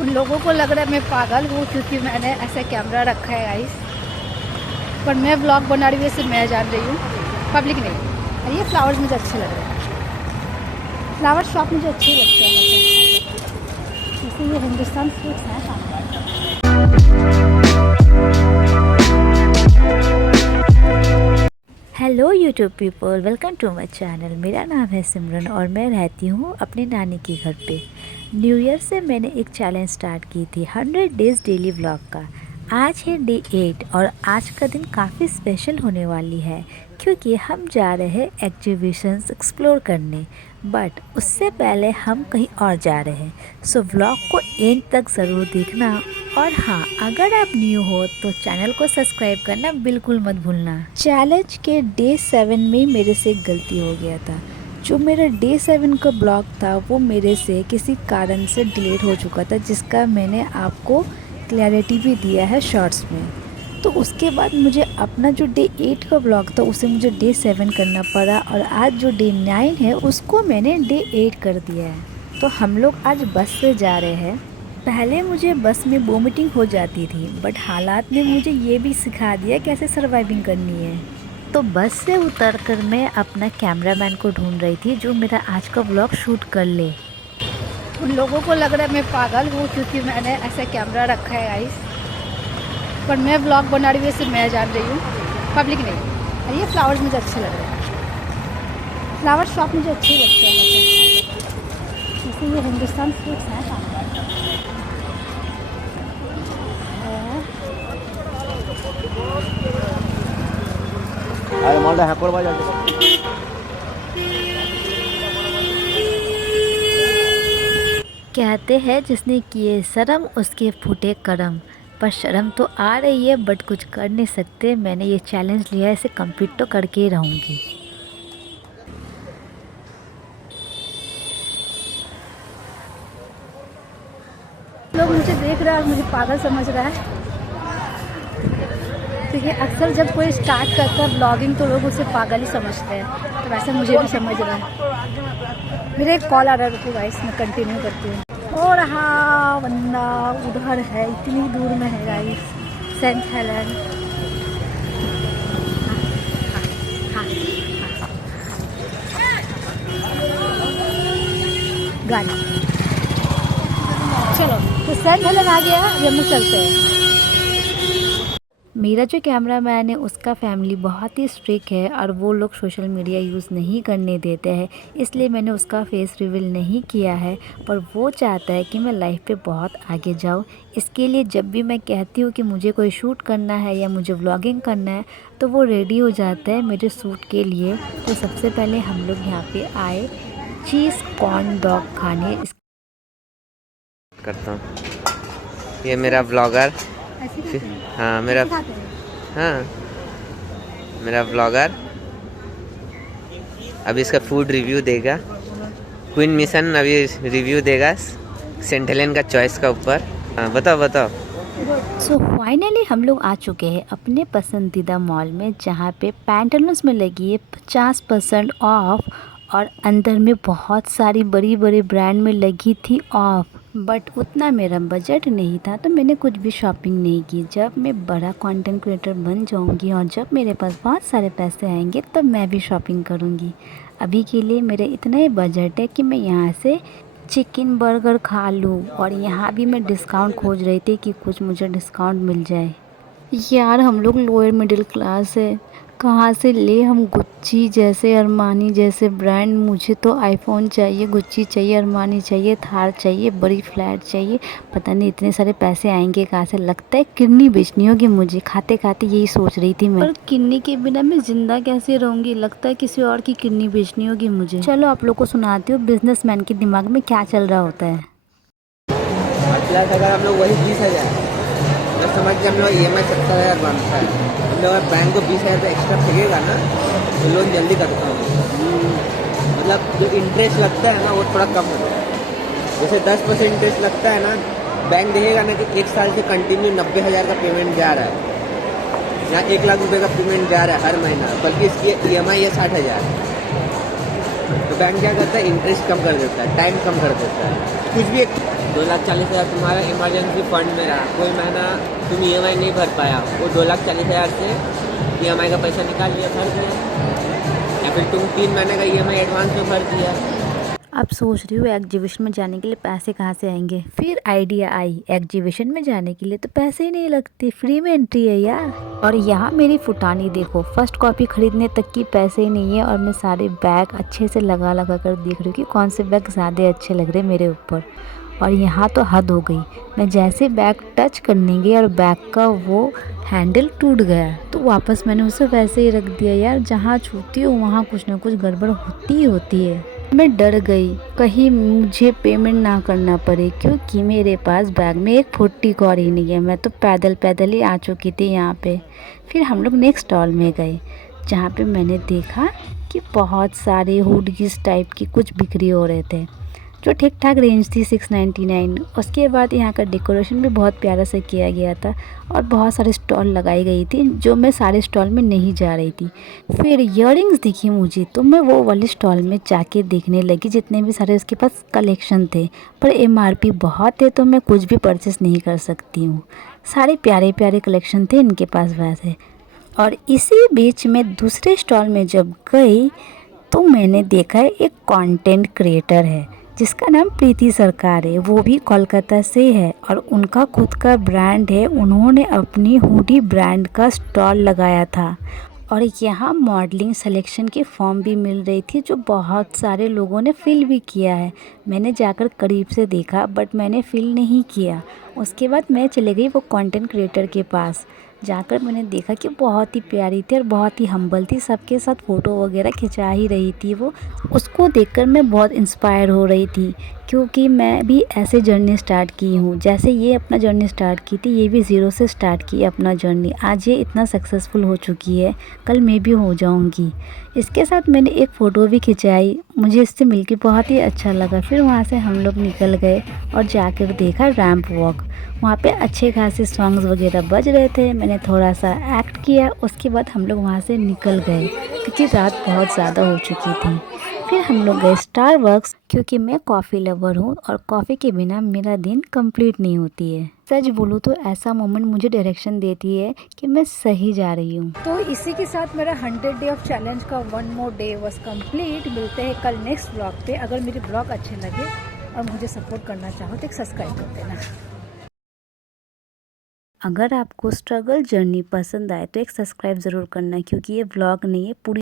उन लोगों को लग रहा है मैं पागल हूँ क्योंकि मैंने ऐसा कैमरा रखा है गाइस, पर मैं व्लॉग बना रही हूँ, इसे मैं जान रही हूँ, पब्लिक नहीं। और ये फ्लावर्स मुझे अच्छे लग रहे हैं, फ्लावर शॉप मुझे अच्छे लगते हैं, जैसे ये हिंदुस्तान फ्रूट्स हैं। Hello YouTube people, welcome to my channel. मेरा नाम है सिमरन और मैं रहती हूँ अपने नानी के घर पे। न्यू ईयर से मैंने एक चैलेंज स्टार्ट की थी 100 डेज़ डेली व्लॉग का। आज है डे 8 और आज का दिन काफ़ी स्पेशल होने वाली है क्योंकि हम जा रहे हैं एग्जीबिशंस एक्सप्लोर करने। बट उससे पहले हम कहीं और जा रहे हैं, सो व्लॉग को एंड तक ज़रूर देखना। और हाँ, अगर आप न्यू हो तो चैनल को सब्सक्राइब करना बिल्कुल मत भूलना। चैलेंज के डे 7 में मेरे से एक गलती हो गया था। जो मेरा डे 7 का ब्लॉग था वो मेरे से किसी कारण से डिलीट हो चुका था, जिसका मैंने आपको क्लैरिटी भी दिया है शॉर्ट्स में। तो उसके बाद मुझे अपना जो डे 8 का ब्लॉग था उसे मुझे डे 7 करना पड़ा और आज जो डे 9 है उसको मैंने डे 8 कर दिया है। तो हम लोग आज बस से जा रहे हैं। पहले मुझे बस में वोमिटिंग हो जाती थी, बट हालात ने मुझे ये भी सिखा दिया कैसे सर्वाइविंग करनी है। तो बस से उतरकर मैं अपना कैमरामैन को ढूंढ रही थी जो मेरा आज का व्लॉग शूट कर ले। उन लोगों को लग रहा है मैं पागल हूँ क्योंकि मैंने ऐसा कैमरा रखा है गाइस, पर मैं व्लॉग बना रही हूँ, इसे मैं जान रही हूँ, पब्लिक नहीं। और ये फ्लावर्स मुझे अच्छे लग रहे हैं, फ्लावर शॉप मुझे अच्छे लगते हैं, जैसे ये हिंदुस्तान फ्रूट्स हैं। कहते हैं जिसने किए शर्म उसके फूटे करम। पर शर्म तो आ रही है बट कुछ कर नहीं सकते। मैंने ये चैलेंज लिया है, इसे कंप्लीट तो करके ही रहूँगी। लोग मुझे देख रहा है और मुझे पागल समझ रहा है, क्योंकि अक्सर जब कोई स्टार्ट करता है ब्लॉगिंग तो लोग उसे पागल ही समझते हैं, तो वैसे मुझे भी समझ रहा है। मेरा एक कॉल आ रहा है, रुको गाइस मैं कंटिन्यू करती हूँ। और हाँ, बंदा उधर है, इतनी दूर में है गाइस, सेंट हेलन। गाड़ी, चलो तो सेंट हेलन आ गया, अब हम चलते हैं। मेरा जो कैमरामैन है उसका फैमिली बहुत ही स्ट्रिक्ट है और वो लोग सोशल मीडिया यूज़ नहीं करने देते हैं, इसलिए मैंने उसका फेस रिवील नहीं किया है। पर वो चाहता है कि मैं लाइफ पे बहुत आगे जाऊँ। इसके लिए जब भी मैं कहती हूँ कि मुझे कोई शूट करना है या मुझे व्लॉगिंग करना है तो वो रेडी हो जाता है मेरे शूट के लिए। तो सबसे पहले हम लोग यहाँ पे आए चीज़ कॉर्न डॉग खाने। करता हूँ, ये मेरा ब्लॉगर। हाँ मेरा ब्लॉगर अभी इसका फूड रिव्यू देगा। क्वीन मिशन अभी रिव्यू देगा सेंट हेलेन का चॉइस का ऊपर। हाँ बताओ। सो फाइनली हम लोग आ चुके हैं अपने पसंदीदा मॉल में, जहाँ पे पैंटालून्स में लगी है 50% ऑफ और अंदर में बहुत सारी बड़ी बड़ी ब्रांड में लगी थी ऑफ। बट उतना मेरा बजट नहीं था तो मैंने कुछ भी शॉपिंग नहीं की। जब मैं बड़ा कंटेंट क्रिएटर बन जाऊंगी और जब मेरे पास बहुत सारे पैसे आएंगे तब मैं भी शॉपिंग करूंगी। अभी के लिए मेरे इतना ही बजट है कि मैं यहाँ से चिकन बर्गर खा लूँ। और यहाँ भी मैं डिस्काउंट खोज रही थी कि कुछ मुझे डिस्काउंट मिल जाए। यार हम लोग लोअर मिडिल क्लास है, कहाँ से ले हम गुच्ची जैसे अरमानी जैसे ब्रांड। मुझे तो आईफोन चाहिए, गुच्ची चाहिए, अरमानी चाहिए, थार चाहिए, बड़ी फ्लैट चाहिए। पता नहीं इतने सारे पैसे आएंगे कहाँ से। लगता है किडनी बेचनी होगी मुझे। खाते खाते यही सोच रही थी मैं। पर किडनी के बिना मैं जिंदा कैसे रहूँगी। लगता है किसी और की किडनी बेचनी होगी मुझे। चलो आप लोग को सुनाती हूँ बिजनेसमैन के दिमाग में क्या चल रहा होता है। अगर हम लोग वही 20,000 बस समझ के हम लोग EMI 70,000 बनता है। हम लोग बैंक को 20,000 एक्स्ट्रा फेंकेगा ना तो लोन जल्दी करता हूँ। मतलब जो इंटरेस्ट लगता है ना वो थोड़ा कम होता है। जैसे 10% इंटरेस्ट लगता है ना, बैंक देखेगा ना कि 1 साल से कंटिन्यू 90,000 का पेमेंट जा रहा है या 1 लाख रुपए का पेमेंट जा रहा है हर महीना, बल्कि इसकी EMI है 60,000। तो बैंक क्या करता है, इंटरेस्ट कम कर देता है, टाइम कम कर देता है। कुछ भी 2,40,000 तुम्हारा इमरजेंसी फंड में रहा, कोई महीना तुम EMI नहीं भर पाया, वो 2,40,000 से EMI का पैसा निकाल लिया, भर दिया। या फिर तुम 3 महीने का EMI एडवांस में भर दिया। अब सोच रही हूँ एग्जीबिशन में जाने के लिए पैसे कहाँ से आएंगे। फिर आइडिया आई, एग्जीबिशन में जाने के लिए तो पैसे ही नहीं लगते, फ्री में एंट्री है यार। और यहाँ मेरी फुटानी देखो, फर्स्ट कॉपी खरीदने तक की पैसे ही नहीं है और मैं सारे बैग अच्छे से लगा लगा कर देख रही हूँ कि कौन से बैग ज़्यादा अच्छे लग रहे मेरे ऊपर। और यहाँ तो हद हो गई, मैं जैसे बैग टच करने गई और बैग का वो हैंडल टूट गया, तो वापस मैंने उसे वैसे ही रख दिया। यार जहाँ छूती हूँ वहाँ कुछ ना कुछ गड़बड़ होती ही होती है। मैं डर गई कहीं मुझे पेमेंट ना करना पड़े, क्योंकि मेरे पास बैग में एक फुट्टी कौड़ी नहीं है। मैं तो पैदल पैदल ही आ चुकी थी यहाँ पे। फिर हम लोग नेक्स्ट स्टॉल में गए, जहाँ पे मैंने देखा कि बहुत सारे हुडीज टाइप की कुछ बिक्री हो रहे थे, जो ठीक ठाक रेंज थी 699। उसके बाद यहाँ का डेकोरेशन भी बहुत प्यारा से किया गया था और बहुत सारे स्टॉल लगाई गई थी, जो मैं सारे स्टॉल में नहीं जा रही थी। फिर इयररिंग्स दिखी मुझे, तो मैं वो वाले स्टॉल में जाके देखने लगी, जितने भी सारे उसके पास कलेक्शन थे। पर MRP बहुत है तो मैं कुछ भी परचेस नहीं कर सकती हूँ। सारे प्यारे प्यारे कलेक्शन थे इनके पास वैसे। और इसी बीच में दूसरे स्टॉल में जब गई तो मैंने देखा है एक कंटेंट क्रिएटर है जिसका नाम प्रीति सरकार है, वो भी कोलकाता से है और उनका खुद का ब्रांड है। उन्होंने अपनी हुडी ब्रांड का स्टॉल लगाया था और यहाँ मॉडलिंग सिलेक्शन की फॉर्म भी मिल रही थी, जो बहुत सारे लोगों ने फिल भी किया है। मैंने जाकर करीब से देखा बट मैंने फिल नहीं किया। उसके बाद मैं चले गई वो कंटेंट क्रिएटर के पास। जाकर मैंने देखा कि बहुत ही प्यारी थी और बहुत ही हम्बल थी, सबके साथ फ़ोटो वगैरह खिंचा ही रही थी वो। उसको देखकर मैं बहुत इंस्पायर हो रही थी, क्योंकि मैं भी ऐसे जर्नी स्टार्ट की हूँ जैसे ये अपना जर्नी स्टार्ट की थी। ये भी ज़ीरो से स्टार्ट की अपना जर्नी, आज ये इतना सक्सेसफुल हो चुकी है, कल मैं भी हो जाऊँगी। इसके साथ मैंने एक फ़ोटो भी खिंचाई, मुझे इससे मिलकर बहुत ही अच्छा लगा। फिर वहाँ से हम लोग निकल गए और जाकर देखा रैंप वॉक। वहाँ पे अच्छे खासे सॉन्ग्स वगैरह बज रहे थे, मैंने थोड़ा सा एक्ट किया। उसके बाद हम लोग वहाँ से निकल गए क्योंकि रात बहुत ज़्यादा हो चुकी थी। फिर हम लोग गए स्टारबक्स, क्योंकि मैं कॉफ़ी लवर हूँ और कॉफ़ी के बिना मेरा दिन कंप्लीट नहीं होती है। सच बोलूँ तो ऐसा मोमेंट मुझे डायरेक्शन देती है कि मैं सही जा रही हूँ। तो इसी के साथ मेरा 100 डे ऑफ चैलेंज का 1 मोर डे वॉज कंप्लीट। मिलते हैं कल नेक्स्ट ब्लॉग पे। अगर मेरे ब्लॉग अच्छे लगे और मुझे सपोर्ट करना चाहो तो एक सब्सक्राइब कर देना। अगर आपको स्ट्रगल जर्नी पसंद आए तो एक सब्सक्राइब ज़रूर करना, क्योंकि ये व्लॉग नहीं है, पूरी